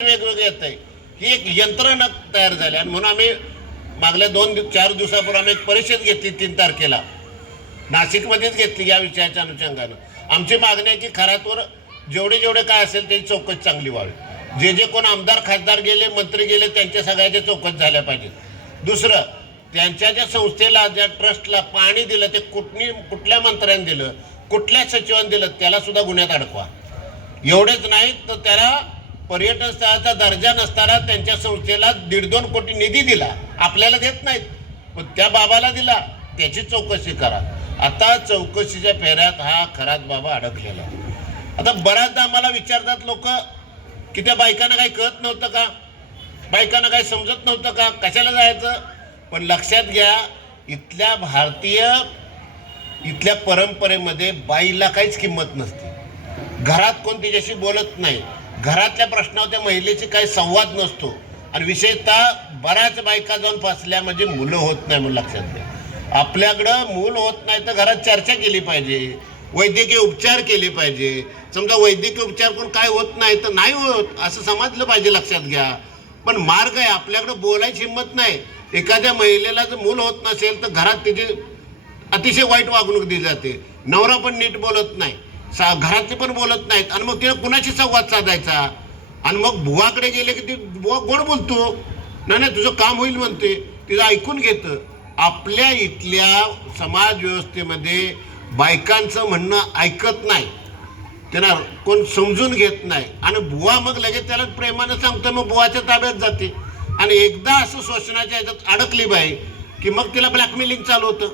वेगवेगळे येत आहे ही एक यंत्रणा तयार झाली आणि म्हणून आम्ही मागल्या 2-4 दिवसापूर्वी आम्ही एक परिषद घेतली 3 तारखेला नाशिकमध्येच घेतली या विषयाच्या अनुषंगानं. आमची मागणी आहे की खरातवर जेवढे काय असेल त्याची चौकशी चांगली व्हावी. जे कोण आमदार खासदार गेले मंत्री गेले त्यांच्या सगळ्याच्या चौकशी झाल्या पाहिजेत. दुसरं त्यांच्या ज्या संस्थेला ज्या ट्रस्टला पाणी दिलं ते कुठल्या मंत्र्यांनी दिलं कुठल्या सचिवांनी दिलं त्याला सुद्धा गुन्ह्यात अडकवा. एवढेच नाही तर त्याला पर्यटन स्थळाचा दर्जा नसताना त्यांच्या संस्थेला 1.5-2 कोटी निधी दिला आपल्याला देत नाहीत पण त्या बाबाला दिला त्याची चौकशी करा. आता चौकशीच्या फेऱ्यात हा खरात बाबा अडकलेला आहे. आता बऱ्याचदा आम्हाला विचारतात लोक की त्या बायकांना काही कळत नव्हतं का बायकांना काही समजत नव्हतं का कशाला जायचं. पण लक्षात घ्या इथल्या भारतीय इथल्या परंपरेमध्ये बाईला काहीच किंमत नसते. घरात कोण तिच्याशी बोलत नाही घरातल्या प्रश्नावर त्या महिलेची काही संवाद नसतो आणि विशेषतः बऱ्याच बायका जाऊन फसल्या म्हणजे मुलं होत नाही. म्हणून लक्षात घ्या आपल्याकडं मूल होत नाही तर घरात चर्चा केली पाहिजे वैद्यकीय उपचार केले पाहिजे. समजा वैद्यकीय उपचार करून काय होत नाही तर नाही होत असं समजलं पाहिजे. लक्षात घ्या पण मार्ग आहे आपल्याकडं बोलायची हिंमत नाही. एखाद्या महिलेला जर मूल होत नसेल तर घरात तिची अतिशय वाईट वागणूक दिली जाते. नवरा पण नीट बोलत नाही घरातले पण बोलत नाहीत आणि मग तिला कुणाशी संवाद साधायचा. आणि मग बुवाकडे गेले की ती बुवा गोड बोलतो नाही तुझं काम होईल म्हणते तिचं ऐकून घेतं. आपल्या इथल्या समाज व्यवस्थेमध्ये बायकांचं म्हणणं ऐकत नाही त्यांना कोण समजून घेत नाही आणि बुवा मग लगेच त्याला प्रेमानं सांगतो मग बुवाच्या ताब्यात जाते. आणि एकदा असं शोषणाच्या ह्याच्यात अडकली बाई की मग तिला ब्लॅकमेलिंग चालू होतं.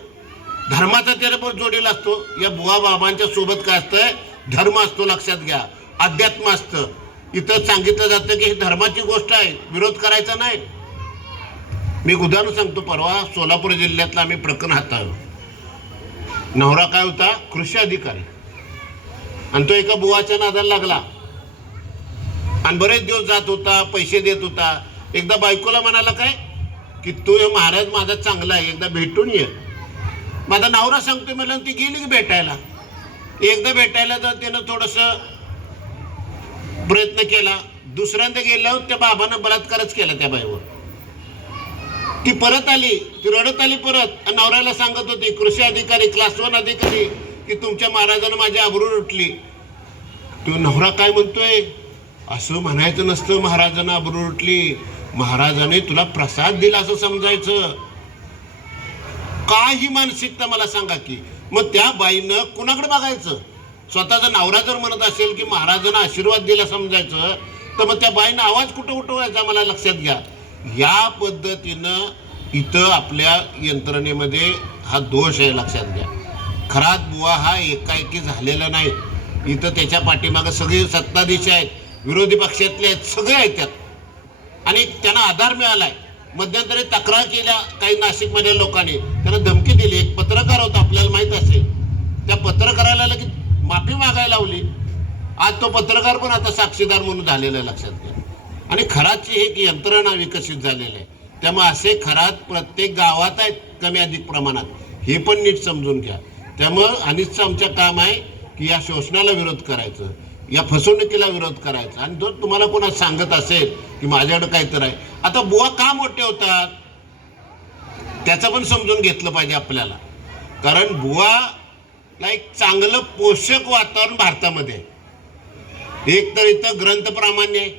धर्माचा त्याच्याबरोबर जोडीला असतो. या बुवा बाबांच्या सोबत काय असतंय धर्म असतो. लक्षात घ्या अध्यात्म असतं. इथं सांगितलं जातं की ही धर्माची गोष्ट आहे विरोध करायचा नाही. मी एक उदाहरण सांगतो. परवा सोलापूर जिल्ह्यातलं आम्ही प्रकरण हाताळलं. नवरा काय होता कृषी अधिकारी आणि तो एका बुवाच्या नादाला लागला आणि बरेच दिवस जात होता पैसे देत होता. एकदा बायकोला म्हणाला काय की तू हे महाराज माझा चांगला आहे एकदा भेटून ये. माझा नवरा सांगतोय मला ती गेली की भेटायला. एकदा भेटायला तर त्यानं थोडंसं प्रयत्न केला. दुसऱ्यांदा गेल्यावर त्या बाबानं बलात्कारच केला त्या बाईवर. ती परत आली ती रडत आली परत आणि नवऱ्याला सांगत होती कृषी अधिकारी क्लास 1 अधिकारी की तुमच्या महाराजानं माझी आबरू लुटली. तो नवरा काय म्हणतोय असं म्हणायचं नसतं महाराजांना आबरू लुटली महाराजाने तुला प्रसाद दिला असं समजायचं. काही मानसिकता मला सांगा की मग त्या बाईनं कुणाकडे बघायचं. स्वतःचा नवरा जर म्हणत असेल की महाराजांना आशीर्वाद दिला समजायचं तर मग त्या बाईनं आवाज कुठं उठवायचा. मला लक्षात घ्या या पद्धतीनं इथं आपल्या यंत्रणेमध्ये हा दोष आहे. लक्षात घ्या खरात बुवा हा एकाएकी झालेला नाही. इथं त्याच्या पाठीमागं सगळे सत्ताधीश आहेत विरोधी पक्षातले आहेत सगळे आहेत त्यात आणि त्यांना आधार मिळाला आहे. मध्यंतरी तक्रार केल्या काही नाशिकमधील लोकांनी त्यांना धमकी दिली. एक पत्रकार होता आपल्याला माहीत असेल त्या पत्रकाराला लगेच माफी मागायला लावली. आज तो पत्रकार पण आता साक्षीदार म्हणून झालेला आहे. लक्षात घ्या आणि खराची एक यंत्रणा विकसित झालेली आहे. त्यामुळे असे खरात प्रत्येक गावात आहेत कमी अधिक प्रमाणात हे पण नीट समजून घ्या. त्यामुळं अनिष्ट आमचं काम आहे की या शोषणाला विरोध करायचं या फसवणुकीला विरोध करायचा. आणि जर तुम्हाला कोणा सांगत असेल की माझ्याकडे काहीतरी आहे आता बुवा का मोठे होतात त्याचं पण समजून घेतलं पाहिजे आपल्याला. कारण बुवाला एक चांगलं पोषक वातावरण भारतामध्ये एक तर इथं ग्रंथ प्रामाण्य आहे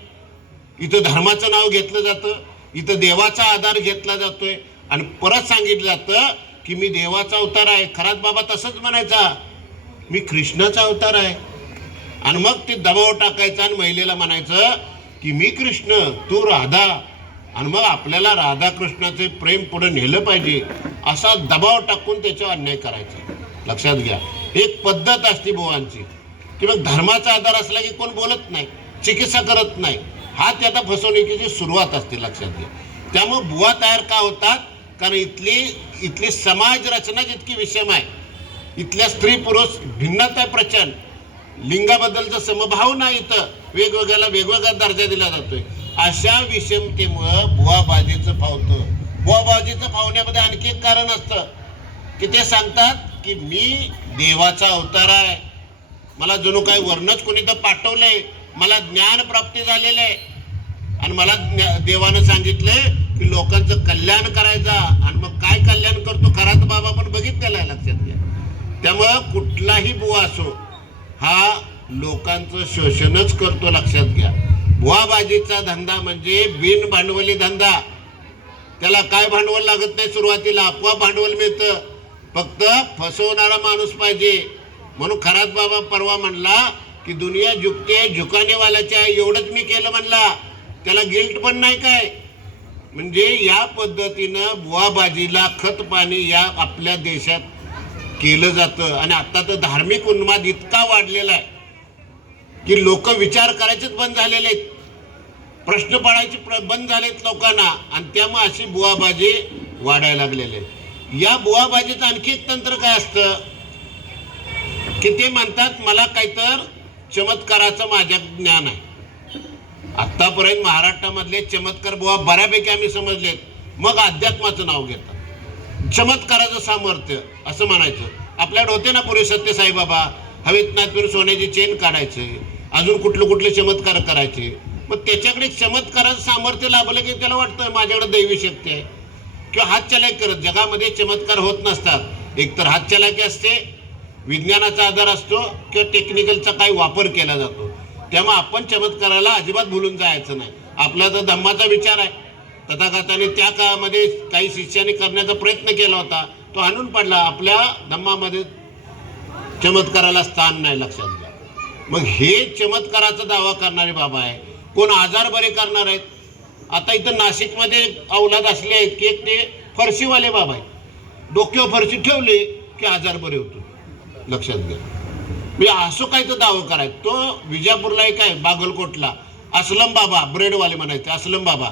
इथं धर्माचं नाव घेतलं जातं इथं देवाचा आधार घेतला जातोय आणि परत सांगितलं जातं की मी देवाचा अवतार आहे. खरात बाबा तसंच म्हणायचा मी कृष्णाचा अवतार आहे आणि मग ते दबाव टाकायचा आणि महिलेला म्हणायचं की मी कृष्ण तू राधा आणि मग आपल्याला राधाकृष्णाचे प्रेम पुढे नेलं पाहिजे असा दबाव टाकून त्याच्यावर अन्याय करायचा. लक्षात घ्या एक पद्धत असते बुवांची की मग धर्माचा आधार असला की कोण बोलत नाही चिकित्सा करत नाही. हा त्याचा फसवणुकीची सुरुवात असते. लक्षात घ्या त्यामुळे बुवा तयार का होतात कारण इथली समाज रचना जितकी विषम आहे इथल्या स्त्री पुरुष भिन्नता आहे प्रचंड. लिंगाबद्दलचा समभाव नाही इथं वेगवेगळ्याला वेगवेगळा दर्जा दिला जातोय. अशा विषमतेमुळं बुवाबाजीचं फावतं. बुवाबाजीचं फावण्यामध्ये आणखी एक कारण असतं की ते सांगतात की मी देवाचा अवतार आहे मला जणू काही वर्णच कोणी तर पाठवलंय मला ज्ञान प्राप्ती झालेलं आहे मला देवानं सांगितले की लोकांचं कल्याण करायचं, आणि मग काय कल्याण करतो खरात बाबा पण बघितलेला आहे, लक्षात घ्या. त्यामुळं कुठलाही बुवा असो हा लोकांचं शोषणच करतो, लक्षात घ्या. बुवाबाजीचा धंदा म्हणजे बिन भांडवली धंदा. त्याला काय भांडवल लागत नाही, सुरुवातीला आपोआप भांडवल मिळतं, फक्त फसवणारा माणूस पाहिजे. म्हणून खरात बाबा परवा म्हणला की दुनिया झुकते झुकानेवाल्याच्या, एवढंच मी केलं म्हणला, त्याला गिल्ट पण नाही काय. म्हणजे या पद्धतीनं बुवाबाजीला खत पाणी या आपल्या देशात केलं जातं. आणि आता तर धार्मिक उन्माद इतका वाढलेला आहे की लोक विचार करायचेच बंद झालेले आहेत, प्रश्न पडायचे बंद झालेत लोकांना, आणि त्यामुळे अशी बुवाबाजी वाढायला लागलेले. या बुवाबाजीचं आणखी एक तंत्र काय असतं की ते म्हणतात मला काहीतर चमत्काराचं माझ्या ज्ञान आहे. आत्तापर्यंत महाराष्ट्रामधले चमत्कार बुवा बऱ्यापैकी आम्ही समजलेत, मग अध्यात्माचं नाव घेतात, चमत्काराचं सामर्थ्य असं म्हणायचं. आपल्याकडे होते ना पूर्वी सत्य साईबाबा, हवेतनाथ फिरून सोन्याची चेन काढायचे, अजून कुठले चमत्कार करायचे. मग त्याच्याकडे चमत्काराचं सामर्थ्य लाभलं की त्याला वाटतं माझ्याकडे दैवी शक्ती आहे. किंवा हातचलाकी करत, जगामध्ये चमत्कार होत नसतात, एकतर हातचलाकी असते, विज्ञानाचा आधार असतो, किंवा टेक्निकलचा काही वापर केला जातो. त्यामुळे आपण चमत्काराला अजिबात भुलून जायचं नाही. आपला तर धम्माचा विचार आहे, तथागताने त्या काळामध्ये काही शिष्यांनी करण्याचा प्रयत्न केला होता, तो आणून पडला. आपल्या धम्मामध्ये चमत्काराला स्थान नाही, लक्षात घ्या. मग हे चमत्काराचा दावा करणारे बाबा आहे. कोण आजार बरे करणार आहेत. आता इथं नाशिकमध्ये औलाद असले आहेत की एक ते फरशीवाले बाबा आहेत, डोक्यावर फरशी ठेवले की आजार बरे होतो, लक्षात घ्या. म्हणजे असं काय तर दावा करायचं. तो विजापूरला एक आहे बागलकोटला, असलम बाबा, ब्रेडवाले म्हणायचे असलम बाबा,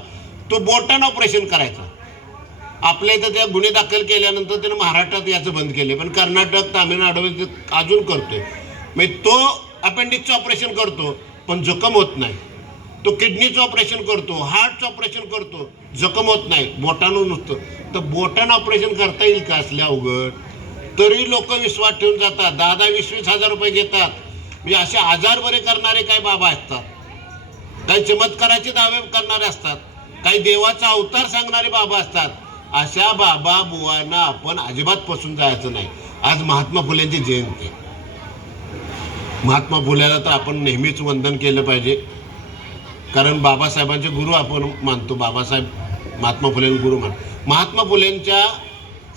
तो बोटानं ऑपरेशन करायचा. आपल्या इथं त्या गुन्हे दाखल केल्यानंतर त्यानं महाराष्ट्रात याचं बंद केले, पण कर्नाटक तामिळनाडू अजून करतोय. म्हणजे तो अपेंडिक्सचं ऑपरेशन करतो पण जखम होत नाही, तो किडनीचं ऑपरेशन करतो, हार्टचं ऑपरेशन करतो, जखम होत नाही, बोटानं नुसतं. तर बोटानं ऑपरेशन करता येईल का असल्या अवघड? तरी लोक विश्वास ठेवून जातात, 10-20 हजार रुपये घेतात. म्हणजे असे आजार बरे करणारे काही बाबा असतात, काही चमत्काराचे दावे करणारे असतात, काही देवाचा अवतार सांगणारे बाबा असतात. अशा बाबा बुवांना आपण अजिबात फसून जायचं नाही. आज महात्मा फुलेंची जयंती, महात्मा फुलेला तर आपण नेहमीच वंदन केलं पाहिजे, कारण बाबासाहेबांचे गुरु आपण मानतो. बाबासाहेब महात्मा फुलेंचे गुरु महात्मा फुलेंच्या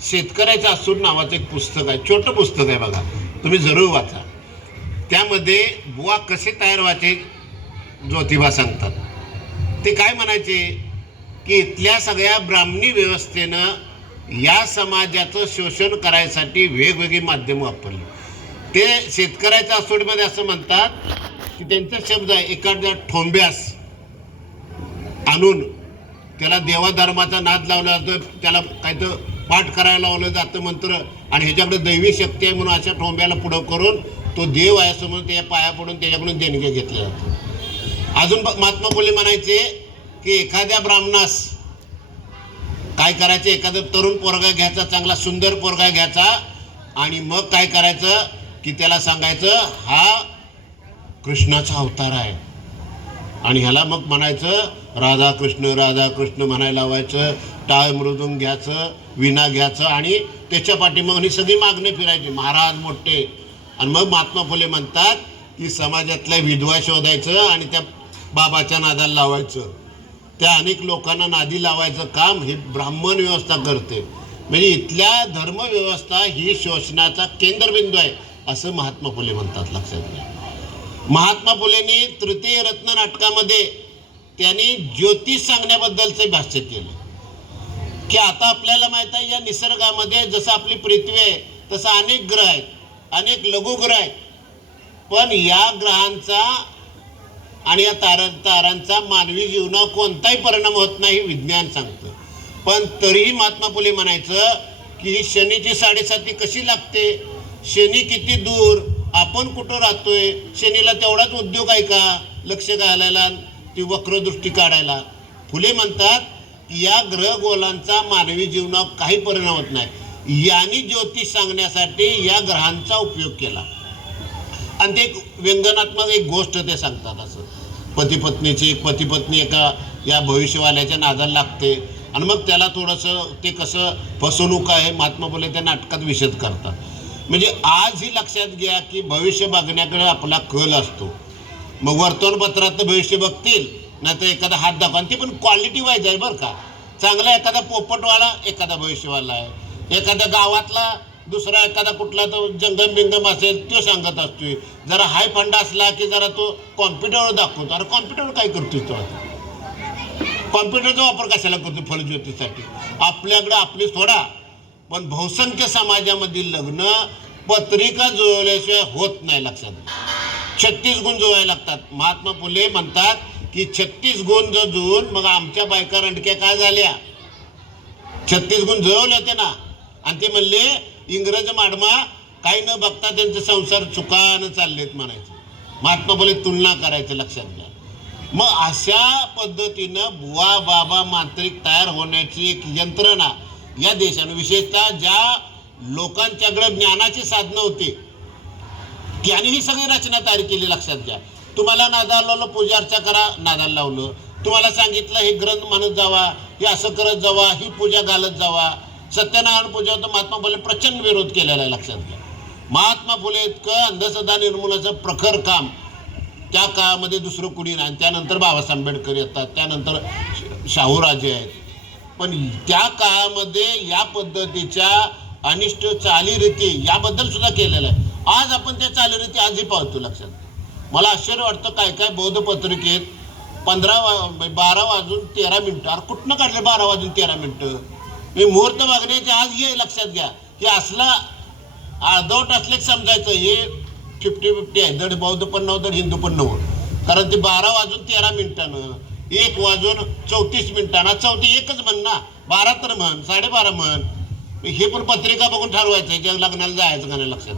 शेतकऱ्याचा असूड नावाचं एक पुस्तक आहे, छोटं पुस्तक आहे बघा, तुम्ही जरूर वाचा. त्यामध्ये बुवा कसे तयार व्हायचे ज्योतिबा सांगतात. ते काय म्हणायचे की इथल्या सगळ्या ब्राह्मणी व्यवस्थेनं या समाजाचं शोषण करायसाठी वेगवेगळी माध्यमं वापरली. ते शेतकऱ्याच्या असूडमध्ये असं म्हणतात की त्यांचा शब्द आहे, एखाद्या ठोंब्यास आणून त्याला देवाधर्माचा नाद लावला जातो, त्याला काय तर पाठ करायला लावलं जातं मंत्र, आणि ह्याच्याकडे दैवी शक्ती आहे म्हणून अशा ठोंब्याला पुढं करून तो देव आहे समोर त्या पाया पडून त्याच्याकडून देणगे घेतले जाते. अजून महात्मा फुले म्हणायचे की एखाद्या ब्राह्मणास काय करायचं, एखादा तरुण पोरगा घ्यायचा, चांगला सुंदर पोरगा घ्यायचा, आणि मग काय करायचं की त्याला सांगायचं हा कृष्णाचा अवतार आहे, आणि ह्याला मग म्हणायचं राधा कृष्ण म्हणायला लावायचं, टाळ मृदुंग घ्यायचं, विणा घ्यायचं, आणि त्याच्या पाठीमागून सगळी मागणी फिरायची, महाराज मोठे. आणि मग महात्मा फुले म्हणतात की समाजातल्या विधवा शोधायचं आणि त्या बाबाच्या नादाला लावायचं, त्या अनेक लोकांना नादी लावायचं काम हे ब्राह्मण व्यवस्था करते. म्हणजे इथल्या धर्मव्यवस्था ही शोषणाचा केंद्रबिंदू आहे असं महात्मा फुले म्हणतात, लक्षात घ्या. महात्मा फुलेंनी तृतीय रत्न नाटकामध्ये त्यांनी ज्योतिष सांगण्याबद्दलचं भाष्य केलं की आता आपल्याला माहित आहे या निसर्गामध्ये जसं आपली पृथ्वी आहे तसं अनेक ग्रह आहेत, अनेक लघुग्रह आहेत, पण या ग्रहांचा आणि या तारांचा मानवी जीवनावर कोणताही परिणाम होत नाही विज्ञान सांगतं. पण तरीही महात्मा फुले म्हणायचं की ही शनीची 7.5 कशी लागते, शनी किती दूर, आपण कुठं राहतोय, शनीला तेवढाच उद्योग आहे का लक्ष घालायला, ती वक्रदृष्टी काढायला. फुले म्हणतात की या ग्रहगोलांचा मानवी जीवनावर काही परिणाम होत नाही. यांनी ज्योतिष सांगण्यासाठी या ग्रहांचा उपयोग केला. आणि ते व्यंगनात्मक एक गोष्ट ते सांगतात, असं पती पत्नी एका या भविष्यवाल्याच्या नादाला लागते आणि मग त्याला थोडंसं ते कसं फसवणूक आहे महात्मा फुले त्या नाटकात विशद करतात. म्हणजे आज ही लक्षात घ्या की भविष्य बघण्याकडे आपला कल असतो. मग वर्तमानपत्रात भविष्य बघतील, नाही तर एखादा हात दाखवा, आणि ती पण क्वालिटी वाईज आहे बरं का. चांगला एखादा पोपटवाला एखादा भविष्यवाला आहे, एखाद्या गावातला दुसरा एखादा कुठला तो जंगम बिंगम असेल तो सांगत असतोय. जरा हाय फंडा असला की जरा तो कॉम्प्युटरवर दाखवतो. अरे कॉम्प्युटरवर काय करतोय तो? कॉम्प्युटरचा वापर कशाला करतो? फलज्योतीसाठी. आपल्याकडं आपली थोडा, पण बहुसंख्य समाजामधील लग्न पत्रिका जुळवल्याशिवाय होत नाही. लक्षात घ्या, 36 गुण जुळवायला लागतात. महात्मा फुले म्हणतात की 36 गुण जर जुळून मग आमच्या बायका रंडक्या काय झाल्या? 36 गुण जुळवले होते ना. आणि ते म्हणले इंग्रज माडमा काही न बघता त्यांचे संसार चुकानं चाललेत म्हणायचे. महात्मा फुले तुलना करायचं. लक्षात घ्या. मग अशा पद्धतीनं बुवा बाबा मांत्रिक तयार होण्याची एक यंत्रणा या देशानं, विशेषतः ज्या लोकांच्याकडे ज्ञानाची साधनं होती त्यांनी ही सगळी रचना तयार केली. लक्षात घ्या. तुम्हाला नादाला लावलं पूजा अर्चा करा, नादाला लावलं. तुम्हाला सांगितलं हे ग्रंथ म्हणत जावा, हे असं करत जावा, ही पूजा घालत जावा. सत्यनारायण पूजा होतं, महात्मा फुले प्रचंड विरोध केलेला आहे. लक्षात घ्या. महात्मा फुले इतकं अंधश्रद्धा निर्मूलनाचं प्रखर काम त्या काळामध्ये दुसरं कुणी नाही. त्यानंतर बाबासाहेब आंबेडकर येतात, त्यानंतर शाहूराजे आहेत. पण त्या काळामध्ये या पद्धतीच्या अनिष्ट चालीरीती याबद्दल सुद्धा केलेलं आहे. आज आपण त्या चालीरीती आजही पाहतो. लक्षात. मला आश्चर्य वाटतं काय काय बौद्ध पत्रिकेत 12 वाजून 13 मिनिटं. अरे कुठनं काढले 12 वाजून 13 मिनिटं? मी मुहूर्त बघण्याचे आज हे लक्षात घ्या की असला अर्धवट असले समजायचं हे 50-50 आहे. धड बौद्ध पण नव्हतं, धड हिंदू पण नव्हतं. कारण ते 12 वाजून 13 मिनिटानं, 1 वाजून 34 मिनिटांना, 34 एकच म्हण ना, 12 तर म्हण, 12:30 म्हण. हे पण पत्रिका बघून ठरवायचं ज्या लग्नाला जायचं का नाही. लक्षात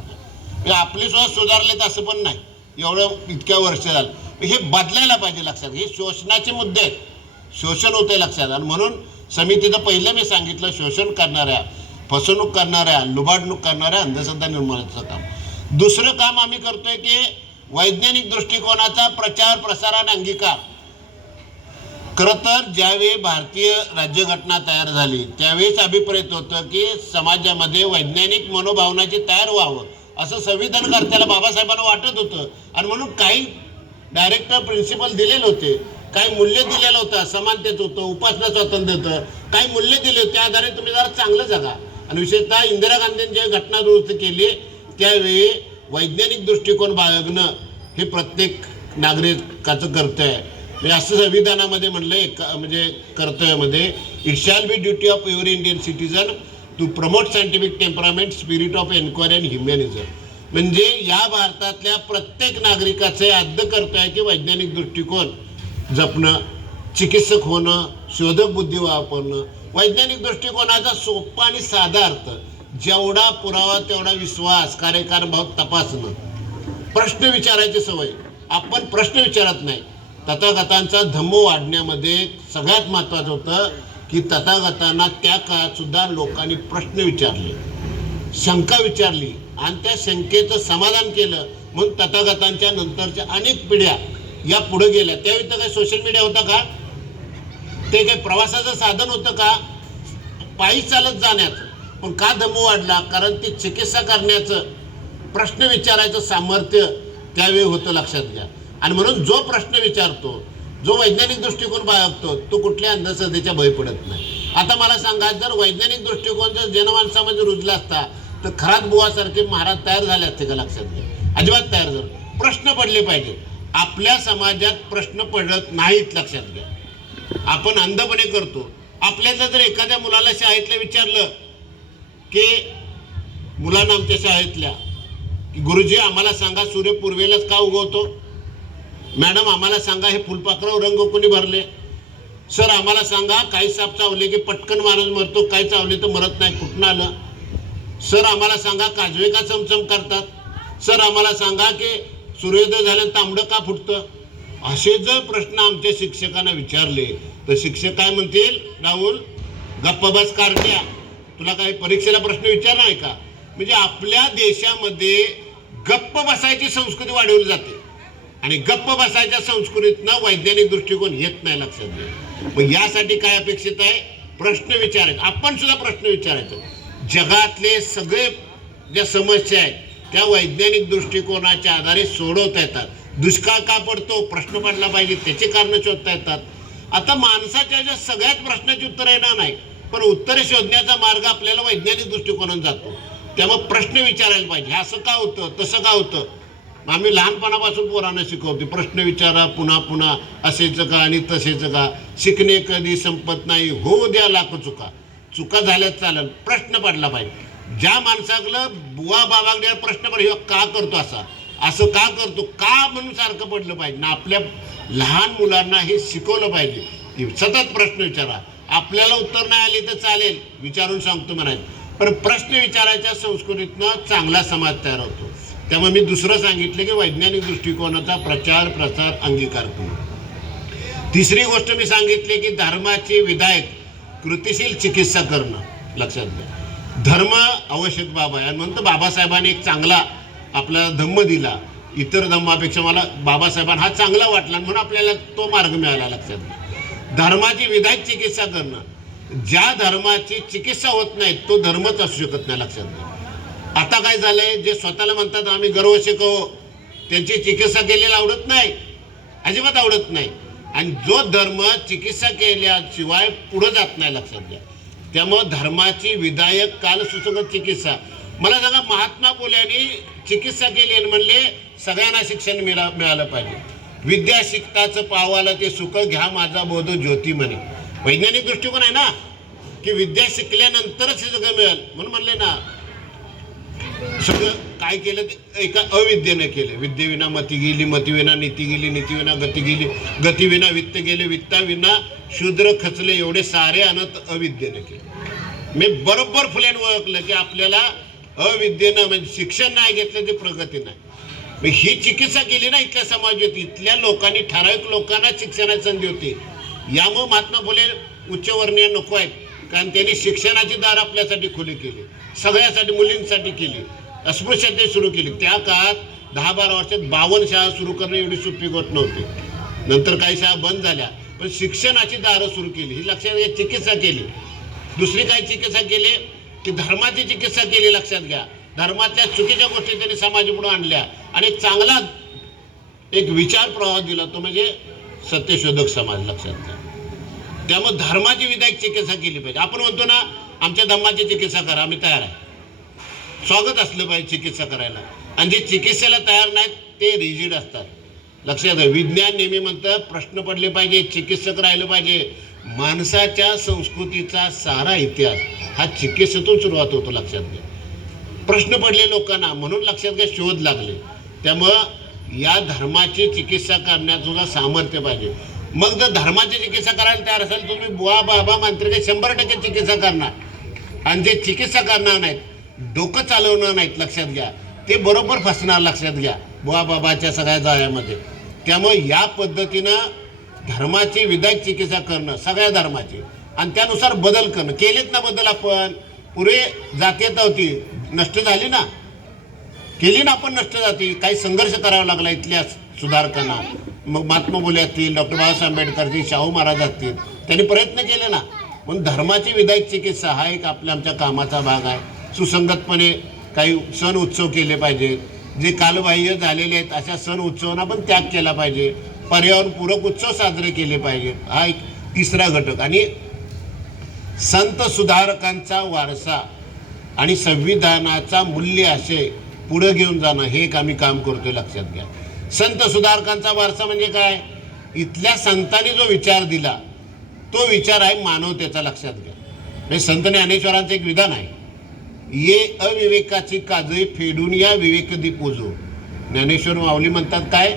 घ्या. आपली सुद्धा सुधारलेत असं पण नाही, एवढं इतक्या वर्ष झालं. हे बदलायला पाहिजे. लक्षात. हे शोषणाचे मुद्दे आहेत, शोषण होते. लक्षात. आणि म्हणून समितीचं पहिलं मी सांगितलं, शोषण करणाऱ्या, फसवणूक करणाऱ्या, लुबाडणूक करणाऱ्या अंधश्रद्धा निर्मूलनाचं काम. दुसरं काम आम्ही करतोय की वैज्ञानिक दृष्टिकोनाचा प्रचार प्रसार आणि अंगीकार. खरं तर ज्यावेळी भारतीय राज्यघटना तयार झाली त्यावेळेस अभिप्रेत होतं की समाजामध्ये वैज्ञानिक मनोभावनाची तयार व्हावं असं संविधानकर्त्याला बाबासाहेबांना वाटत होतं. आणि म्हणून काही डायरेक्टर प्रिन्सिपल दिलेले होते, काही मूल्य दिलेलं होतं, समानतेचं होतं, उपासना स्वातंत्र्य होतं, काही मूल्य दिले होते. त्या आधारे तुम्ही जरा चांगलं जगा. आणि विशेषतः इंदिरा गांधींनी जे घटना दुरुस्ती केली त्यावेळी वैज्ञानिक दृष्टिकोन बाळगणं हे प्रत्येक नागरिकाचं कर्तव्य आहे. म्हणजे असं संविधानामध्ये म्हणलं म्हणजे कर्तव्यामध्ये, it shall be duty of every Indian citizen to promote scientific temperament, spirit of enquiry and humanism. म्हणजे या भारतातल्या प्रत्येक नागरिकाचे आद्य कर्तव्य आहे की वैज्ञानिक दृष्टिकोन जपणं, चिकित्सक होणं, शोधक बुद्धी वापरणं. वैज्ञानिक दृष्टिकोनाचा सोपा आणि साधा अर्थ, जेवढा पुरावा तेवढा विश्वास, कार्यकारणभाव तपासणं, प्रश्न विचारायची सवय. आपण प्रश्न विचारत नाही. तथागतांचा धम्म वाढण्यामध्ये सगळ्यात महत्त्वाचं होतं की तथागतांना त्या काळात सुद्धा लोकांनी प्रश्न विचारले, शंका विचारली आणि त्या शंकेचं समाधान केलं. म्हणून तथागतांच्या नंतरच्या अनेक पिढ्या या पुढे गेल्या. त्यावेळी तर काही सोशल मीडिया होता का? ते काही प्रवासाचं साधन होतं का? पायी चालत जाण्याचं. पण का धम्म वाढला? कारण ती चिकित्सा करण्याचं, प्रश्न विचारायचं सामर्थ्य त्यावेळी होतं. लक्षात घ्या. आणि म्हणून जो प्रश्न विचारतो, जो वैज्ञानिक दृष्टिकोन बाळगतो, तो कुठल्या अंधश्रद्धेच्या बळी पडत नाही. आता मला सांगा, जर वैज्ञानिक दृष्टिकोन जर जनमानसामध्ये रुजला असता तर खरात बुवासारखे महाराज तयार झाले असते का? लक्षात घ्या. अजिबात तयार झाले. प्रश्न पडले पाहिजे. आपल्या समाजात प्रश्न पडत नाहीत. लक्षात घ्या. आपण अंधपणे करतो. आपल्याला जर एखाद्या मुलाला शाळेतल्या विचारलं की मुलांना आमच्या शाळेतल्या की गुरुजी आम्हाला सांगा सूर्य पूर्वेलाच का उगवतो? मॅडम आम्हाला सांगा हे फुलपाखरावर रंग कोणी भरले? सर आम्हाला सांगा काही साप चावले की पटकन माणूस मरतो, काही चावले तर मरत नाही, कुठून आलं? सर आम्हाला सांगा काजवे का चमचम करतात? सर आम्हाला सांगा की सूर्योदय झाल्यानं तांबडं का फुटतं? असे जर प्रश्न आमच्या शिक्षकांना विचारले तर शिक्षक काय म्हणतील? राहुल गप्प बस कारट्या, तुला काही परीक्षेला प्रश्न विचारणार आहे का? म्हणजे आपल्या देशामध्ये गप्प बसायची संस्कृती वाढवली जाते आणि गप्प बसायच्या संस्कृतीतनं वैज्ञानिक दृष्टिकोन येत नाही. लक्षात घ्या. मग यासाठी काय अपेक्षित आहे? प्रश्न विचारायचे, आपण सुद्धा प्रश्न विचारायचे. जगातले सगळे ज्या समस्या आहेत त्या वैज्ञानिक दृष्टिकोनाच्या आधारे सोडवता येतात. दुष्काळ का पडतो? प्रश्न पडला पाहिजे, त्याची कारणं शोधता येतात. आता माणसाच्या ज्या सगळ्याच प्रश्नाची उत्तरं येणार नाही, पण उत्तरे शोधण्याचा मार्ग आपल्याला वैज्ञानिक दृष्टिकोनातून जातो. त्यामुळे प्रश्न विचारायला पाहिजे. असं का होतं, तसं का होतं? आम्ही लहानपणापासून पोरांना शिकवतो, प्रश्न विचारा पुन्हा पुन्हा, असेच का आणि तसेच का, शिकणे कधी संपत नाही, होऊ द्या लाख चुका, चुका झाल्याच चालेल, प्रश्न पडला पाहिजे. ज्या माणसाकडं बुवा बाबाकडे प्रश्न पडला, का करतो असा, असं का करतो, का म्हणून सारखं पडलं पाहिजे ना. आपल्या लहान मुलांना हे शिकवलं पाहिजे. सतत प्रश्न विचारा. आपल्याला उत्तर नाही आली तर चालेल, विचारून सांगतो म्हणायचं, पण प्रश्न विचारायच्या संस्कृतीतनं चांगला समाज तयार होतो. त्यामुळे मी दुसरं सांगितलं की वैज्ञानिक दृष्टिकोनाचा प्रचार प्रसार अंगीकार करणं. तिसरी गोष्ट मी सांगितली की धर्माचे विधायक कृतिशील चिकित्सा करणं. लक्षात घ्या, धर्म आवश्यक बाबा आहे. आणि म्हणतो बाबासाहेबांनी एक चांगला आपला धम्म दिला, इतर धम्मापेक्षा मला बाबासाहेबांना हा चांगला वाटला म्हणून आपल्याला तो मार्ग मिळाला. लक्षात घ्या, धर्माची विधायक चिकित्सा करणं. ज्या धर्माची चिकित्सा होत नाही तो धर्मच असू शकत नाही. लक्षात घ्या, आता काय झालंय, जे स्वतःला म्हणतात आम्ही गर्व शिकव, त्यांची चिकित्सा केलेली आवडत नाही, अजिबात आवडत नाही. आणि जो धर्म चिकित्सा केल्याशिवाय पुढे जात नाही. लक्षात घ्या, त्यामुळं धर्माची विधायक काल सुसंगत चिकित्सा. मला सांगा, महात्मा फुल्यांनी चिकित्सा केली आणि म्हणले सगळ्यांना शिक्षण मिळालं पाहिजे. विद्या शिकताच पावाला ते सुख घ्या माझा बोध ज्योती म्हणे. वैज्ञानिक दृष्टिकोन आहे ना, की विद्या शिकल्यानंतरच हे सगळं मिळेल. म्हणून म्हणले ना, सगळं काय केलं एका अविद्येने केलं. विद्येविना मती गेली, मतीविना नीती गेली, नीतीविना गती गेली, गतीविना वित्त गेले, वित्ताविना शूद्र खचले, एवढे सारे अनंत अविद्येने केले. मी बरोबर फुल्याने ओळखलं की आपल्याला अविद्येनं म्हणजे शिक्षण नाही घेतलं ते प्रगती नाही. मग ही चिकित्सा केली ना इथल्या समाजात, इथल्या लोकांनी, ठराविक लोकांना शिक्षणाची संधी होती. यामुळे महात्मा फुले उच्चवर्णीय नको आहेत, कारण त्यांनी शिक्षणाची दार आपल्यासाठी खुली केली, सगळ्यासाठी, मुलींसाठी केली, अस्पृश्यते सुरू केली. त्या काळात 10-12 वर्षात 52 शाळा सुरू करणं एवढी सोपी गोष्ट नव्हती. नंतर काही शाळा बंद झाल्या, पण शिक्षणाची दारं सुरू केली. ही लक्षात घ्या, चिकित्सा केली. दुसरी काय चिकित्सा केली की धर्माची चिकित्सा केली. लक्षात घ्या, धर्मातल्या चुकीच्या गोष्टी त्यांनी समाजापुढे आणल्या आणि चांगला एक विचार प्रवाह दिला, तो म्हणजे सत्यशोधक समाज. लक्षात घ्या, त्यामुळे धर्माची विधायक चिकित्सा केली पाहिजे. आपण म्हणतो ना आमच्या धर्माची चिकित्सा करा, आम्ही तयार आहे, स्वागत असलं पाहिजे चिकित्सा करायला. आणि जे चिकित्सेला तयार नाहीत ते रिजिड असतात. लक्षात घ्या, विज्ञान नेहमी म्हणतं प्रश्न पडले पाहिजे, चिकित्सक राहिलं पाहिजे. माणसाच्या संस्कृतीचा सारा इतिहास हा चिकित्सेतून सुरुवात होतो. लक्षात घ्या, प्रश्न पडले लोकांना, म्हणून लक्षात घ्या शोध लागले. त्यामुळं या धर्माची चिकित्सा करण्याचं सुद्धा सामर्थ्य पाहिजे. मग जर धर्माची चिकित्सा करायला तयार असेल तुम्ही बुवा बाबा मंत्री 100% चिकित्सा करणार. आणि जे चिकित्सा करणार नाहीत, डोकं चालवणार नाहीत, लक्षात घ्या ते बरोबर फसणार. लक्षात घ्या, बुवा बाबाच्या सगळ्या जाळ्यामध्ये. त्यामुळे या पद्धतीनं धर्माची विधायक चिकित्सा करणं, सगळ्या धर्माची, आणि त्यानुसार बदल करणं. केलेत ना बदल आपण? पूर्वी जातीयता होती, नष्ट झाली ना, केली ना आपण नष्ट जाती. काही संघर्ष करावा लागला इथल्या सुधारकांना. मग महात्मा फुले असतील, डॉक्टर बाबासाहेब आंबेडकर असतील, शाहू महाराज असतील, त्यांनी प्रयत्न केले ना. म्हणून धर्माची विधायक चिकित्सा हा एक आमच्या कामाचा भाग आहे. सुसंगतपणे काही सण उत्सव केले पाहिजेत. जे कालबाह्य झालेले आहेत अशा सण उत्सवांना पण त्याग केला पाहिजे. पर्यावरणपूरक उत्सव साजरे केले पाहिजेत. हा एक तिसरा घटक. आणि संत सुधारकांचा वारसा आणि संविधानाचा मूल्य असे पुढे घेऊन जाणं, हे एक आम्ही काम करतोय. लक्षात घ्या, संत सुधारकांचा वारसा म्हणजे काय? इथल्या संतांनी जो विचार दिला तो विचार आहे मानवतेचा. लक्षात घ्या, म्हणजे संत ज्ञानेश्वरांचं एक विधान आहे, ये अविवेकाची काजळी फेडून या विवेकदी पोजो. ज्ञानेश्वर माऊली म्हणतात काय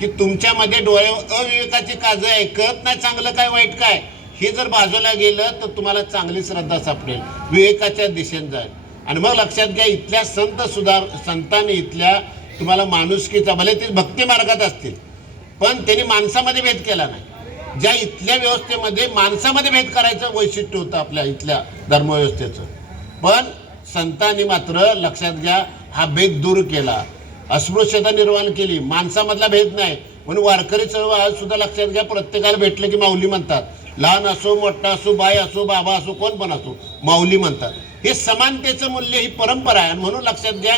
की तुमच्यामध्ये डोळ्यावर अविवेकाची काजळ आहे, कळत नाही चांगलं काय वाईट काय. हे जर बाजूला गेलं तर तुम्हाला चांगली श्रद्धा सापडेल, विवेकाच्या दिशेने जाईल. आणि मग लक्षात घ्या, इथल्या संतांनी इथल्या तुम्हाला माणुसकीचा, भले ते भक्ती मार्गात असतील पण त्यांनी माणसामध्ये भेद केला नाही. ज्या इथल्या व्यवस्थेमध्ये माणसामध्ये भेद करायचं वैशिष्ट्य होतं आपल्या इथल्या धर्मव्यवस्थेचं, पण संतांनी मात्र लक्षात घ्या हा भेद दूर केला, अस्पृश्यता निर्माण केली, माणसामधला भेद नाही. म्हणून वारकरी चळवळ सुद्धा लक्षात घ्या, प्रत्येकाला भेटलं की माऊली म्हणतात. लहान असो, मोठा असो, बाय असो, बाबा असो, कोण पण असो, माऊली म्हणतात. हे समानतेचं मूल्य ही परंपरा आहे. आणि म्हणून लक्षात घ्या,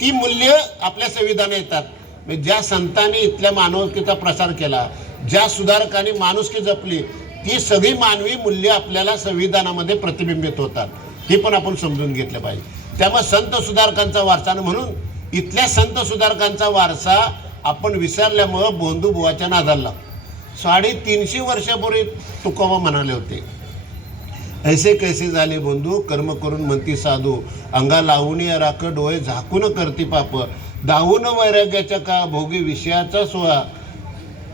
ती मूल्य आपल्या संविधानात येतात. म्हणजे ज्या संतांनी इथल्या मानवतेचा प्रसार केला, ज्या सुधारकांनी माणुसकी जपली, ती सगळी मानवी मूल्य आपल्याला संविधानामध्ये प्रतिबिंबित होतात. हे पण आपण समजून घेतलं पाहिजे. त्यामुळे संत सुधारकांचा वारसा, आणि म्हणून इथल्या संत सुधारकांचा वारसा आपण विसरल्यामुळं बोंधू बुवाच्या नादाला लागतो. 350 वर्षापूर्वी तुकोबा म्हणाले होते, ऐसे कैसे झाले बंधू, कर्म करून म्हणती साधू, अंगा लावून राख, डोळे झाकून करती पाप, दावून वैराग्याच्या का, भोगी विषयाचा सोहा,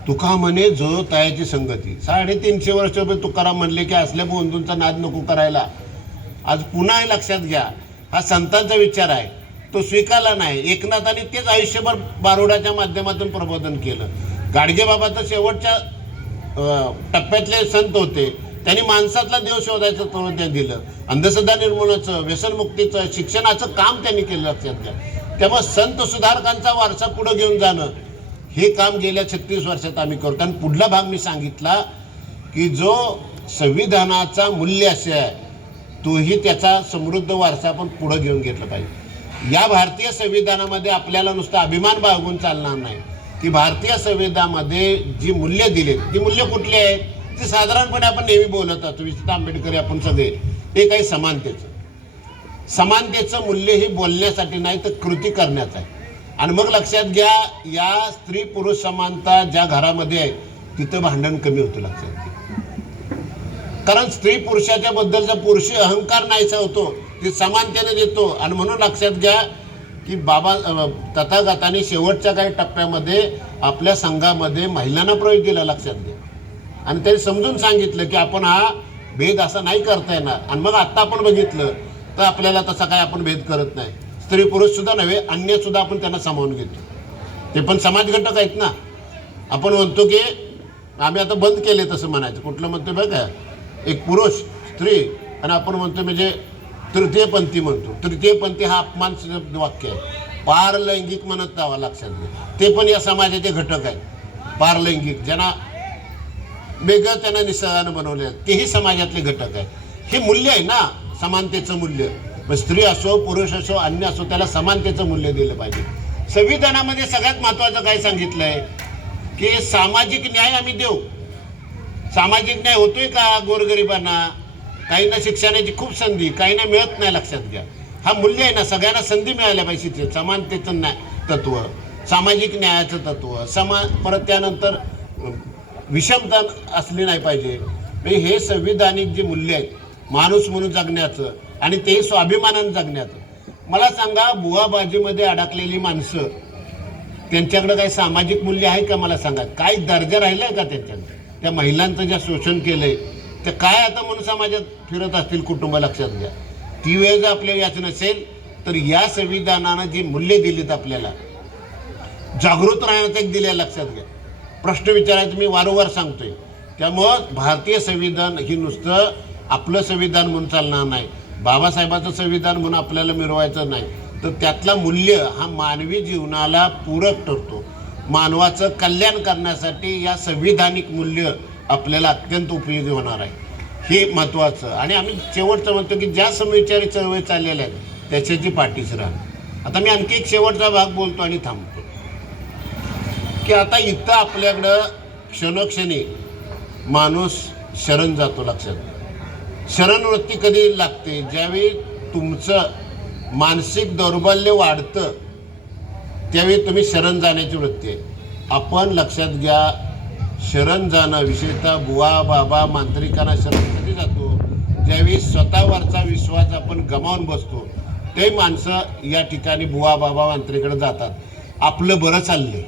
तुका म्हणे जो तायाची संगती. 350 वर्षापूर्वी तुकाराम म्हणले की असल्या बंधूंचा नाद नको करायला. आज पुन्हा हे लक्षात घ्या, हा संतांचा विचार आहे, तो स्वीकारला नाही. एकनाथांनी तेच आयुष्यभर बारोडाच्या माध्यमातून प्रबोधन केलं. गाडगे बाबा तर शेवटच्या टप्प्यातले संत होते. त्यांनी माणसातला देव शोधायचं प्रबोधन दिलं. अंधश्रद्धा निर्मूलनाचं, व्यसनमुक्तीचं, शिक्षणाचं काम त्यांनी केलं. लक्षात घ्या. त्यामुळे संत सुधारकांचा वारसा पुढे घेऊन जाणं हे काम गेल्या 36 वर्षात आम्ही करतो. आणि पुढला भाग मी सांगितला की जो संविधानाचा मूल्य असे आहे, तोही त्याचा समृद्ध वारसा आपण पुढे घेऊन घेतला पाहिजे. या भारतीय संविधानामध्ये आपल्याला नुसता अभिमान बाळगून चालणार नाही, की भारतीय संविधानामध्ये जी मूल्य दिलेत, ती मूल्य कुठली आहेत, ती साधारणपणे आपण नेहमी बोलत असतो. विशेषतः आंबेडकरी आपण सगळे, एक आहे समानतेचं. समानतेचं मूल्य हे बोलण्यासाठी नाही, तर कृती करण्याचं आहे. आणि मग लक्षात घ्या, या स्त्री पुरुष समानता ज्या घरामध्ये आहे, तिथं भांडण कमी होतं. लक्षात घ्या, कारण स्त्री पुरुषाच्या बद्दलचा पुरुषी अहंकार नाहीसा होतो, ते समानतेने देतो. आणि म्हणून लक्षात घ्या की बाबा तथागताने शेवटच्या काही टप्प्यामध्ये आपल्या संघामध्ये महिलांना प्रवेश दिला. लक्षात घ्या. आणि त्यांनी समजून सांगितलं की आपण हा भेद असा नाही करता येणार. आणि मग आत्ता आपण बघितलं तर आपल्याला तसा काय आपण भेद करत नाही. स्त्री पुरुषसुद्धा नव्हे, अन्यसुद्धा आपण त्यांना सामावून घेतो. ते पण समाज घटक आहेत ना. आपण म्हणतो की आम्ही आता बंद केले तसं म्हणायचं. कुठलं म्हणतो बघा, एक पुरुष स्त्री, आणि आपण म्हणतो म्हणजे तृतीयपंथी म्हणतो. तृतीयपंथी हा अपमान वाक्य आहे. पारलैंगिक म्हणत जावा. लक्षात घ्या, ते पण या समाजाचे घटक आहेत. पारलैंगिक ज्यांना वेगळं त्यांना निसर्गानं बनवले, तेही समाजातले घटक आहे. हे मूल्य आहे ना, समानतेचं मूल्य. स्त्री असो, पुरुष असो, अन्य असो, त्याला समानतेचं मूल्य दिलं पाहिजे. संविधानामध्ये सगळ्यात महत्त्वाचं काय सांगितलं आहे की सामाजिक न्याय आम्ही देऊ. सामाजिक न्याय होतोय का गोरगरिबांना? काहींना शिक्षणाची खूप संधी, काहींना मिळत नाही. लक्षात घ्या, हा मूल्य आहे ना, सगळ्यांना संधी मिळाल्या पाहिजे. समानतेचं तत्व, सामाजिक न्यायाचं तत्व, परत त्यानंतर विषमता असली नाही पाहिजे. हे संविधानिक जे मूल्य आहेत, माणूस म्हणून जगण्याचं आणि ते स्वाभिमानानं जगण्याचं. मला सांगा, बुवाबाजीमध्ये अडकलेली माणसं, त्यांच्याकडे काही सामाजिक मूल्य आहे का? मला सांगा, काय दर्जा राहिला आहे का त्यांच्याकडे? त्या महिलांचं जे शोषण केलं आहे, ते काय आता म्हणून समाजात फिरत असतील कुटुंब. लक्षात घ्या, ती वेळ जर आपल्या याच नसेल तर या संविधानानं जी मूल्य दिलीत आपल्याला, जागृत राहण्याचं एक दिले. लक्षात घ्या, प्रश्न विचारायचं मी वारंवार सांगतोय. त्यामुळं भारतीय संविधान ही नुसतं आपलं संविधान म्हणून चालणार नाही, बाबासाहेबांचं संविधान म्हणून आपल्याला मिरवायचं नाही, तर त्यातला मूल्य हा मानवी जीवनाला पूरक ठरतो. मानवाचं कल्याण करण्यासाठी या संविधानिक मूल्य आपल्याला अत्यंत उपयोगी होणार आहे. हे महत्त्वाचं. आणि आम्ही शेवटचं म्हणतो की ज्या समविचारी चळवळी चाललेल्या आहेत त्याच्याची पाठीशी राहा. आता मी आणखी एक शेवटचा भाग बोलतो आणि थांबतो की आता इथं आपल्याकडं क्षणोक्षणी माणूस शरण जातो. लक्षात, शरण वृत्ती कधी लागते? ज्यावेळी तुमचं मानसिक दौर्बल्य वाढतं त्यावेळी तुम्ही शरण जाण्याची वृत्ती आहे. आपण लक्षात घ्या, शरण जाणं, विशेषतः बुवा बाबा मांत्रिकांना शरण कधी जातो? ज्यावेळी स्वतःवरचा विश्वास आपण गमावून बसतो, ते माणसं या ठिकाणी बुवा बाबा मांत्रिकाकडे जातात. आपलं बरं चाललंय,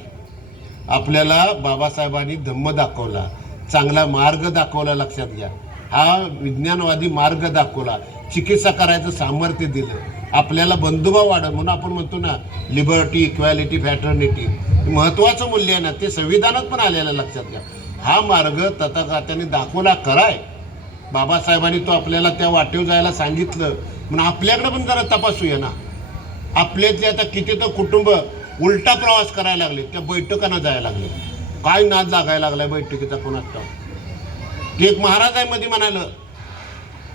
आपल्याला बाबासाहेबांनी धम्म दाखवला, चांगला मार्ग दाखवला. लक्षात घ्या, हा विज्ञानवादी मार्ग दाखवला, चिकित्सा करायचं सामर्थ्य दिलं, आपल्याला बंधुभाव वाढत. म्हणून आपण म्हणतो ना, लिबर्टी, इक्वॅलिटी, फॅटर्निटी, महत्त्वाचं मूल्य आहे ना, ते संविधानात पण आलेलं. लक्षात घ्या, हा मार्ग तथागताने दाखवला खराय. बाबासाहेबांनी तो आपल्याला त्या वाटेवर जायला सांगितलं. म्हणून आपल्याकडे पण जरा तपासूया ना. आपल्यातले आता किती तर कुटुंब उलटा प्रवास करायला लागले, त्या बैठकांना जायला लागले. काय नाद लागायला लागलाय बैठकीचा कोणाच ठाऊक. ते एक महाराज आहे मध्ये म्हणालं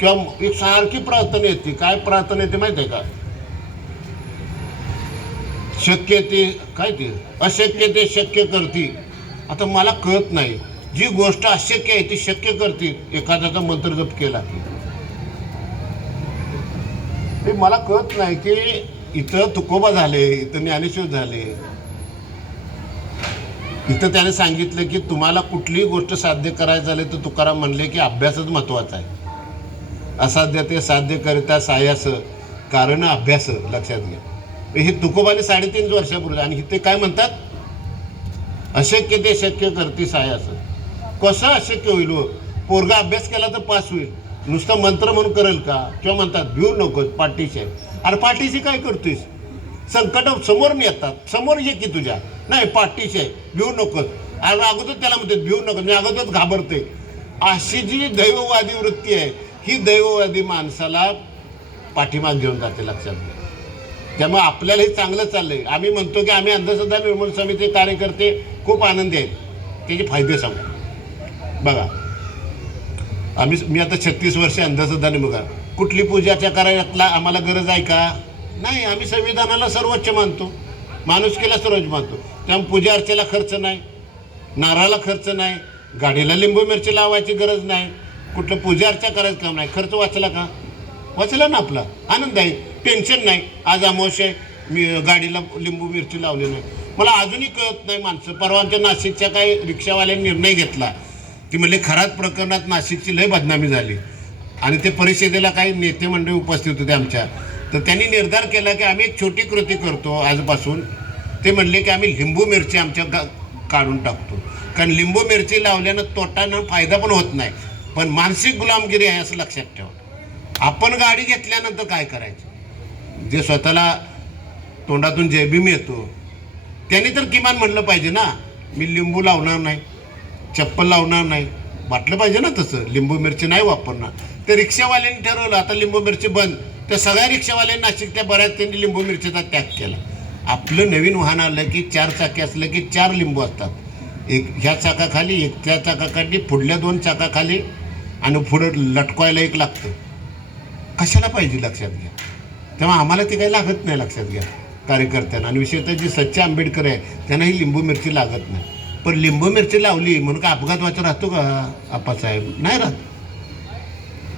किंवा एक सारखी प्रार्थना येते. काय प्रार्थना येते माहिती आहे का? शक्य ते काय ते अशक्य ते शक्य करती. आता मला कळत नाही, जी गोष्ट अशक्य आहे ती शक्य करते एखाद्याचा मंत्र जप केला की. हे मला कळत नाही की इथं तुकोबा झाले, इथं ज्ञानेश्वर झाले, इथं त्याने सांगितलं की तुम्हाला कुठलीही गोष्ट साध्य करायचं झाली तर तुकाराम म्हणले की अभ्यासच महत्वाचा आहे. असाध्य ते साध्य करिता सायास कारण अभ्यास. लक्षात घ्या, हे तुकोबाने 3.5 वर्षापूर्वी. आणि इथे काय म्हणतात? अशक्य ते शक्य करते सायास. कसं अशक्य होईल हो? पोरगा अभ्यास केला तर पास होईल, नुसतं मंत्र म्हणून करेल का? किंवा म्हणतात भिऊ नको पाठीशी आहे. अरे पाठीशी काय करतोयस? संकट समोर येतात, समोर ये की तुझ्या. नाही पाठीशी आहे, भिऊ नकोस. आणि अगोदर त्याला म्हणते भिऊ नको, मी अगोदरच घाबरते. अशी जी दैववादी वृत्ती आहे ही दैववादी माणसाला पाठीमाग घेऊन जाते. लक्षात घ्या. त्यामुळे आपल्याला हे चांगलं चाललंय. आम्ही म्हणतो की आम्ही अंधश्रद्धा निर्मूलन समिती कार्यकर्ते खूप आनंदी आहेत. त्याचे फायदे सांगू बघा. मी आता 36 वर्ष अंधश्रद्धा निर्मूलन. कुठली पूजाच्या करायला आम्हाला गरज आहे का? नाही. आम्ही संविधानाला सर्वोच्च मानतो, माणुसकीला सर्वोच्च मानतो. त्यामुळे पूजा अर्चेला खर्च नाही, नारळाला खर्च नाही, गाडीला लिंबू मिरची लावायची गरज नाही, कुठलं पूजा अर्चा करायचं काम नाही. खर्च वाचला का? वाचला ना. आपला आनंद आहे, टेन्शन नाही. आज अमावस्या आहे, मी गाडीला लिंबू मिरची लावली नाही. मला अजूनही कळत नाही माणसं. परवा आमच्या नाशिकच्या काही रिक्षावाल्यांनी निर्णय घेतला की म्हणजे खरात प्रकरणात नाशिकची लय बदनामी झाली आणि ते परिषदेला काही नेते मंडळी उपस्थित होते आमच्या. तर त्यांनी निर्धार केला की आम्ही एक छोटी कृती करतो आजपासून. ते म्हणले की आम्ही लिंबू मिरची आमच्या काढून टाकतो. कारण लिंबू मिरची लावल्यानं तोटानं फायदा पण होत नाही, पण मानसिक गुलामगिरी आहे असं लक्षात ठेवा. आपण गाडी घेतल्यानंतर काय करायचं? जे स्वतःला तोंडातून जयभीम येतो त्यांनी तर किमान म्हणलं पाहिजे ना, मी लिंबू लावणार नाही, चप्पल लावणार नाही. वाटलं पाहिजे ना तसं. लिंबू मिरची नाही वापरणार. ते रिक्षावाल्यांनी ठरवलं आता लिंबू मिरची बंद. त्या सगळ्या रिक्षावाल्यांनी नाशिकच्या बऱ्याच त्यांनी लिंबू मिरचीचा त्याग केला. आपलं नवीन वाहन आलं की 4 चाकी असलं की 4 लिंबू असतात. एक ह्या चाकाखाली, एक त्या चाकाखाली, पुढल्या 2 चाकाखाली आणि पुढं लटकवायला एक लागतं. कशाला पाहिजे? लक्षात घ्या. तेव्हा आम्हाला ते काही लागत नाही. लक्षात घ्या कार्यकर्त्यांना. आणि विशेषतः जे सच्चे आंबेडकर आहे त्यांना ही लिंबू मिरची लागत नाही. पण लिंबू मिरची लावली म्हणून का अपघात व्हायचा राहतो का आप्पासाहेब? नाही राहत.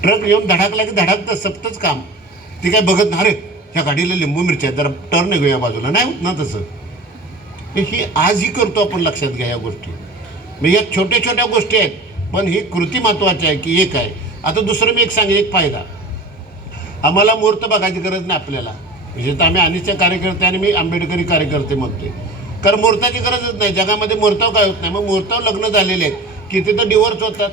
ट्रक येऊन धडाकला की धडाकतं, सप्तच काम. ते काय बघत ना, अरे ह्या गाडीला लिंबू मिरची आहे, जरा टर्न घेऊया बाजूला. नाही होत ना तसं. ही आजही करतो आपण. लक्षात घ्या या गोष्टी. म्हणजे या छोट्या छोट्या गोष्टी आहेत, पण ही कृती महत्त्वाची आहे की एक आहे. आता दुसरं मी एक सांगेन, एक फायदा. आम्हाला मुहूर्त बघायची गरज नाही आपल्याला. म्हणजे तर आम्ही अनिच्या कार्यकर्ते आणि मी आंबेडकरी कार्यकर्ते म्हणतोय. कारण मुहूर्ताची गरजच नाही. जगामध्ये मुहूर्तावर काय होत नाही. मग मुहूर्तावर लग्न झालेले आहेत की तिथं डिवोर्स होतात.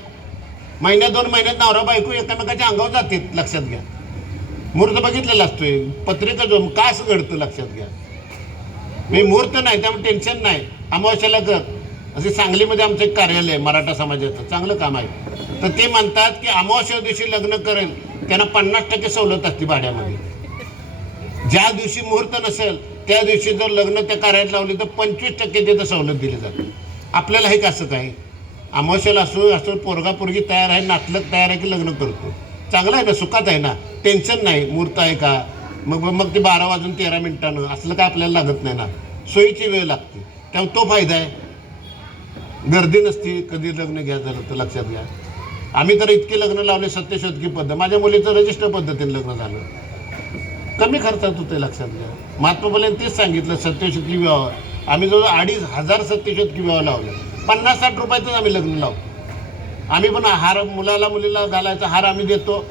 महिन्यात 2 महिन्यात नवरा बायको एकमेकाच्या अंगावर जाते. लक्षात घ्या. मुहूर्त बघितलेला असतोय, पत्रिका जो का असं घडतं. लक्षात घ्या. मी मुहूर्त नाही त्यामुळे टेन्शन नाही. अमावस्याला कर. असे सांगलीमध्ये आमचं एक कार्यालय आहे मराठा समाजाचं, चांगलं काम आहे. तर ते म्हणतात की अमावस्या दिवशी लग्न करेल त्यांना 50% सवलत असते भाड्यामध्ये. ज्या दिवशी मुहूर्त नसेल त्या दिवशी जर लग्न त्या कार्यालयात लावली तर 25% तिथं सवलत दिली जाते. आपल्याला हे कसं काय? अमावस्याला असो पोरगा पोरगी तयार आहे, नातलग तयार आहे की लग्न करतो. चांगलं आहे ना, सुखात आहे ना, टेन्शन नाही. मुहूर्त आहे का, मग ते 12 वाजून 13 मिनिटानं असलं काय आपल्याला लागत नाही ना. सोयीची वेळ लागते. त्यामुळे तो फायदा आहे. गर्दी नसती कधी लग्न घ्या झालं तर. लक्षात घ्या. आम्ही तर इतके लग्न लावले सत्यशोधकी पद्धत. माझ्या मुलीचं रजिस्टर पद्धतीने लग्न झालं, कमी खर्चात होते. लक्षात घ्या. महात्मा फुलेंनी तेच सांगितलं, सत्यशोधकी विवाह. आम्ही जवळ 2,500 सत्यशोधकी विवाह लावले. 50-60 रुपयातच आम्ही लग्न लावतो. आम्ही पण हार मुलीला घालायचा हार आम्ही देतो.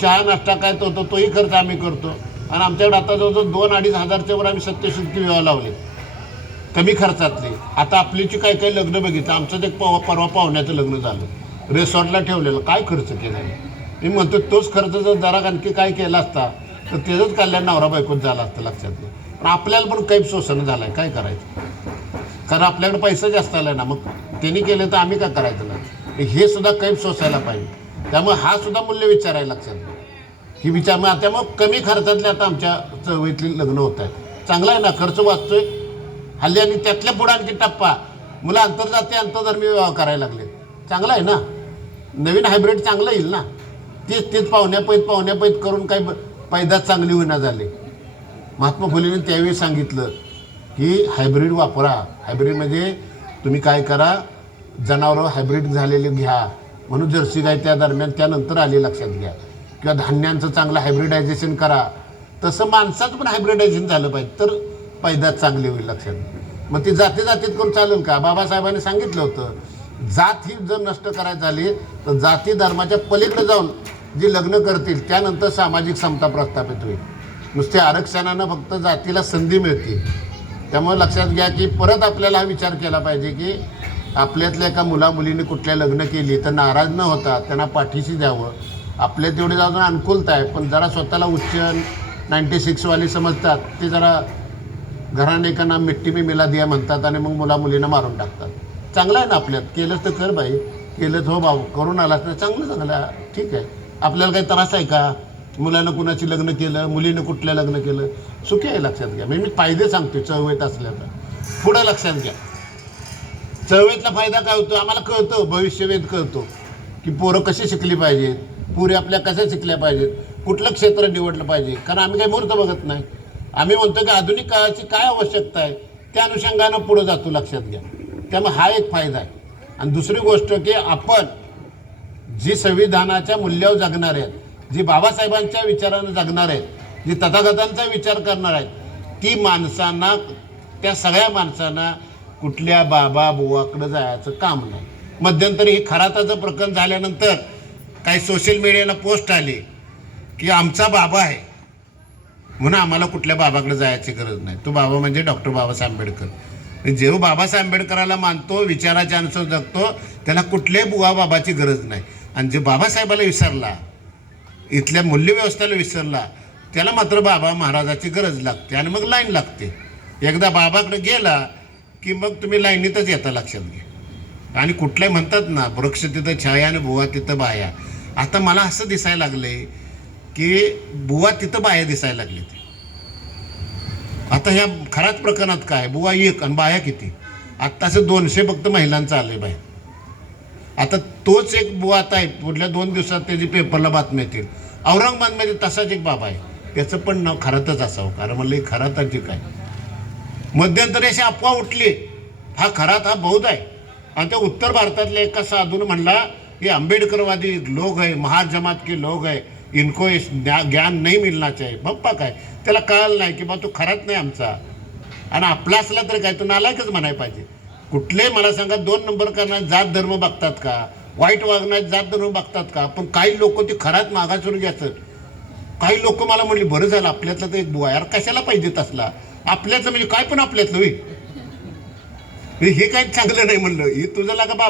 चहा नाश्ता काय तो तोही खर्च आम्ही करतो. आणि आमच्याकडे आता जवळजवळ 2-2.5 हजारच्या वर आम्ही सत्यशोधकी विवाह लावले, कमी खर्चातले. आता आपलीची काही काही लग्न बघितलं. आमचं ते परवा पाहुण्याचं लग्न झालं, रिसॉर्टला ठेवलेलं. काय खर्च केला? मी म्हणतो तोच खर्च जर जरा आणखी काय केला असता तर त्याचंच कल्याण नवरा बायकोत झालं असतं. लक्षात घ्या. पण आपल्याला पण कैफ शोषण झालं आहे. काय करायचं? कारण आपल्याकडे पैसा जास्त आला आहे ना. मग त्यांनी केलं तर आम्ही काय करायचं नाही? हे सुद्धा कैफ सोसायला पाहिजे. त्यामुळे हा सुद्धा मूल्य विचारायला. लक्षात घ्या. ही विचार मग त्यामुळे कमी खर्चातले आता आमच्या चळवळीतली लग्न होत आहेत. चांगलं आहे ना, खर्च वाचतोय हल्ली. आणि त्यातल्या पुढे आणखी टप्पा, मुलं आंतरजातीय आंतरधर्मी विवाह करायला लागले. चांगलं आहे ना. नवीन हायब्रिड चांगलं येईल ना. तेच पाहुण्यापैत करून काही पैदास चांगली होईना झाले. महात्मा फुलेंनी त्यावेळी सांगितलं की हायब्रिड वापरा. हायब्रिड म्हणजे तुम्ही काय करा, जनावरं हायब्रिड झालेले घ्या. म्हणून जर्सी गाय त्या दरम्यान त्यानंतर आली, लक्षात घ्या. किंवा धान्यांचं चांगलं हायब्रिडायझेशन करा. तसं माणसाचं पण हायब्रिडायझेशन झालं पाहिजे तर पैदास चांगली होईल, लक्षात घ्या. मग ती जातीत करून चालेल का? बाबासाहेबांनी सांगितलं होतं, जात ही जर नष्ट करायची झाली तर जाती धर्माच्या पलीकडे जाऊन जी लग्न करतील त्यानंतर सामाजिक समता प्रस्थापित होईल. नुसते आरक्षणानं फक्त जातीला संधी मिळते. त्यामुळे लक्षात घ्या की परत आपल्याला हा विचार केला पाहिजे की आपल्यातल्या एका मुलीने कुठल्या लग्न केली तर नाराज न होता त्यांना पाठीशी द्यावं. आपल्या तेवढी अजून अनुकूलता आहे, पण जरा स्वतःला उच्च 96 वाली समजतात ते जरा घराने का नाम मिट्टी में मिला दिया म्हणतात आणि मग मुलींना मारून टाकतात. चांगलं आहे ना आपल्यात, केलंच तर कर बाई, केलंच हो भाऊ, करून आलास ना, चांगलं ठीक आहे. आपल्याला काही त्रास आहे का? मुलानं कुणाची लग्न केलं, मुलीनं कुठल्या लग्न केलं, सुखी आहे, लक्षात घ्या. मी फायदे सांगतोय चळवळीत असल्याचा. पुढं लक्षात घ्या, चळवळीतला फायदा काय होतो आम्हाला कळतं, भविष्यवेध कळतो की पोरं कशी शिकली पाहिजेत, पुरे आपल्या कशा शिकल्या पाहिजेत, कुठलं क्षेत्र निवडलं पाहिजे. कारण आम्ही काही मुहूर्त बघत नाही. आम्ही म्हणतो की आधुनिक काळाची काय आवश्यकता आहे त्या अनुषंगानं पुढं जातो, लक्षात घ्या. त्यामुळे हा एक फायदा आहे. आणि दुसरी गोष्ट की आपण जी संविधानाच्या मूल्यावर जगणार आहेत, जी बाबासाहेबांच्या विचारानं जगणार आहेत, जी तथागतांचा विचार करणार आहेत, ती माणसांना, त्या सगळ्या माणसांना कुठल्या बाबा बुवाकडं जायचं काम नाही. मध्यंतरी हे खराताचं प्रकरण झाल्यानंतर काही सोशल मीडियाला पोस्ट आली की आमचा बाबा आहे म्हणून आम्हाला कुठल्या बाबाकडे जायची गरज नाही. तो बाबा म्हणजे डॉक्टर बाबासाहेब आंबेडकर. जेव्हा बाबासाहेब आंबेडकराला मानतो, विचाराच्या अनुसार जगतो, त्याला कुठल्याही बुवा बाबाची गरज नाही. आणि जे बाबासाहेबाला विसरला, इथल्या मूल्यव्यवस्थेला विसरला, त्याला मात्र बाबा महाराजाची गरज लागते आणि मग लाईन लागते. एकदा बाबाकडे गेला की मग तुम्ही लाईनीतच येता, लक्षात घ्या. आणि कुठल्याही म्हणतात ना, वृक्ष तिथं छाया आणि बुवा तिथं बाया. आता मला असं दिसायला लागले की बुवा तिथं बाया दिसायला लागले. ते आता ह्या खराच प्रकरणात काय, बुवा एक आणि बाया किती? आत्ताचं 200 फक्त महिलांचं आले बाहेर. आता तोच एक बुवा आता आहे, पुढल्या 2 दिवसात त्याची पेपरला बातम्या येतील. औरंगाबादमध्ये तसाच एक बाबा आहे, त्याचं पण नाव खरातच असावं. कारण म्हणलं खराताची काय, मध्यंतरी अशी अफवा उठली हा खरात हा बौद्ध आहे. आणि त्या उत्तर भारतातल्या एका साधूनं म्हणला हे आंबेडकरवादी लोक आहे, महाजमात के लोक आहे, इनको ज्ञान नाही मिळणार चाहिए. बप्पा काय त्याला कळलं नाही की बा तो खरात नाही आमचा, आणि आपला असला तर काय तो नालायकच म्हणायला पाहिजे. कुठले मला सांगा 2 नंबर करणार जात धर्म बघतात का, वाईट वागण्यात जात धर्म बघतात का? पण काही लोक ते खरात मागासवर घ्यायचं. काही लोक मला म्हणले बरं झालं आपल्यातलं तर एक बुवा, यार कशाला पाहिजे तसला, आपल्यातलं म्हणजे काय पण आपल्यातलं होईल, हे काही चांगलं नाही म्हणलं. हे तुझं लागा